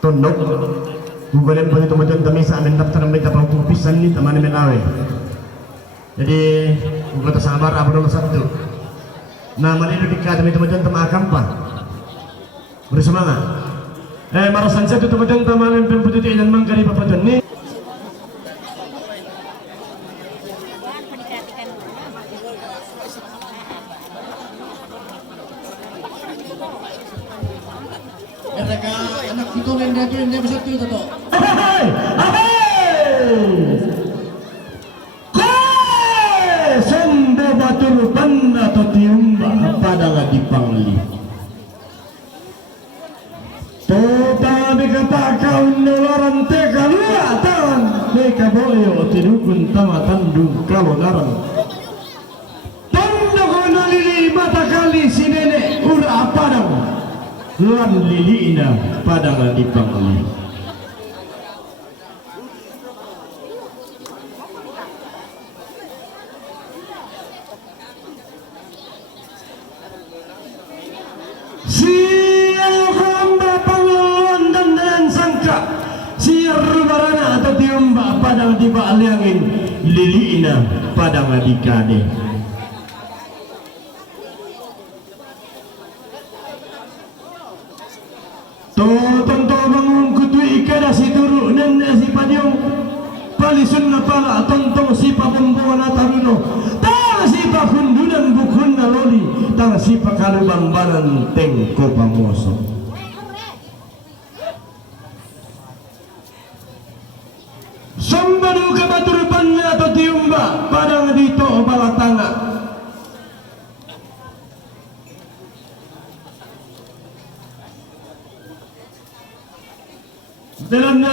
tunduk gugurin po ito mo kami sa amin daftar ng may tapang pupisan ni taman namin nawe jadi gugulat sa amar abo nomor 1 na maliludik ka dami teman tamakam pa bersemangat marasan sa ito teman taman ng pempututi ilan mangkari papadun ni mereka anak itu yang dia bersatu itu toh. Sendo batur panna atau tiumba pada lagi pangli. Tota berkata kau nelaran teka luatan mereka boyo tidukun tama tandung kalau naran. Tandung nalili mata kali si nenek ura padang. Lan liliina padang di pangli. Siang hamba pangaluan dan sangka siar barana atau tiumba padang di baliangin liliina padang di kade. Tonto bangun kutui kada si turu nende si padiong palisun na pala tontong si pabomboan ataruno tang si pakundunan bukun na loli tang si pakalubambanan tengko pamoso sombadu kabaturupannya atau tiumba padang dito balatanga. Dalam na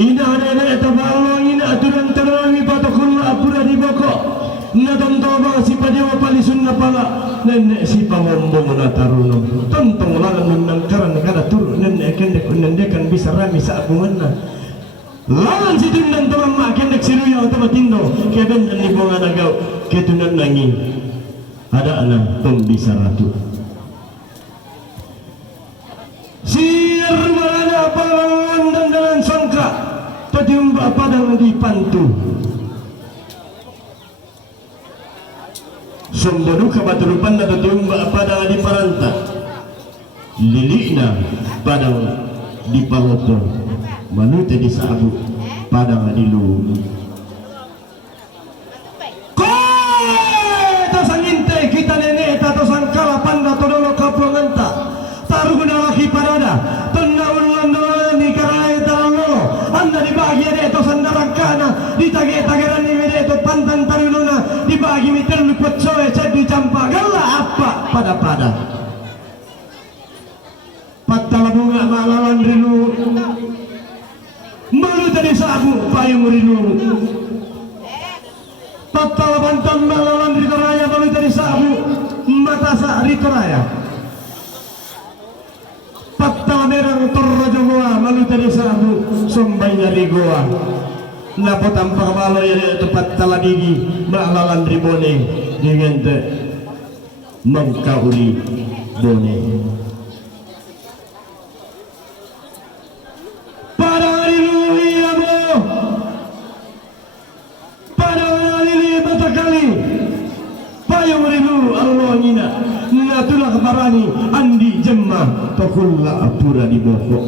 ina ada etabalo ina aturan tarangi patakun apura di boko na tontoba si padewa palisun na pala nenek si pamombong na taruno tontong lalang ng karan kada turu nenek kendek kunendekan bisa rami sa abungan na lalang si tundan tamang makendek siruya atau matindo keben dan libongan agaw ketunan nangi ada anak tong bisa ratu siar marana palangan dan dalam sangka patiumba padang di pantu sombonu kabaturupan na patiumba padang di paranta lilina padang di palopo manute di sabu padang di lu koe tasanginte kita nenek tato sangkala panda todolo kapuanganta taruhuna laki parada tenaulan dolan di karai talangolo anda dibagi ada itu sandaran kana ditage-tageran ni itu pantan tarununa dibagi miter luput soe jadi campa gala apa pada patala bunga malalan rilu malu tadi sabu payung rilu patala bantam malalan ritoraya malu tadi sabu mata sa ritoraya patala merang torrojo goa malu tadi sabu sombay dari goa napot ang pagmalo yan ito patala digi maalalan ribone dengan te magkauli bone para haleluya mo para haleluya matakali payong rilu Allah ngina bani andi jemma tokulla apura di boko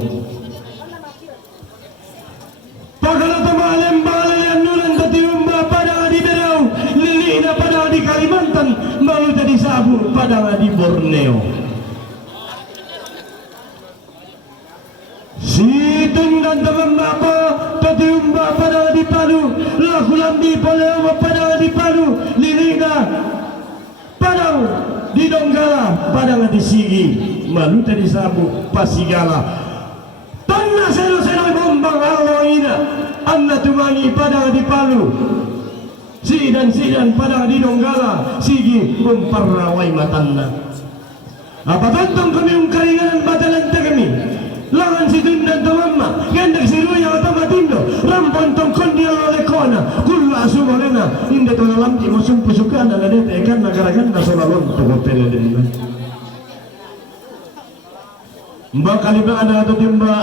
pagala tamalem balayan nulan tatiumba pada di Berau lilina pada di Kalimantan malu jadi sabu pada di Borneo Situn dan teman apa tatiumba pada di Palu lakulan di Poleo pada di Palu lilina padang di Donggala padang di Sigi malu tadi sabu pasigala tanah selo-selo bombang aloina anna tumangi padang di Palu sidan padang di Donggala Sigi memperrawai matanna apa tonton kami ungkaringan batalan kami langan si dan tamamma gendak si ruya atau matindo rampon tongkon dia oleh kona kulla asumalena inda to dalam ti mosum pusukan dan ada tekan negara-negara nasionalon to hotel dinna mbak kalibang ada atau timba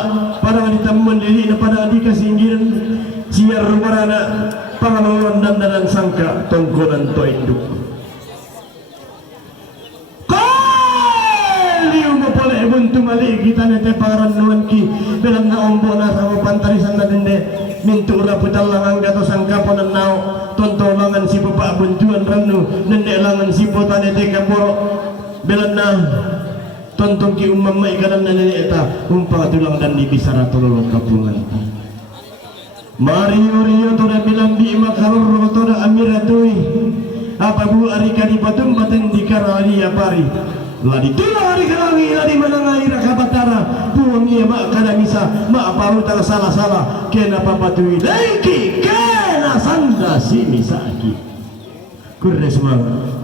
pada di tamuan diri pada di kasinggiran siar rumarana pangalolon dan sangka tongkonan to induk buntu mali kita nete paran nuan ki belang na ombo na sama pantarisan na dende mintu raputal langang gato sangkapo na nao tonto langan si bapak buntuan ranu nende langan si pota nete kaboro belang na tonto ki umamay kanan na nene eta umpa tulang dan di bisara tulolong kapungan Mario to da bilang di makaror to da amiratui apa bu ari kadi batum baten di karali apari ladi tula hari kelangi ladi menangai rakabatara buang ia mak kada misa mak paru tang salah kena papatui lagi kena sanda si misaki kurne semangat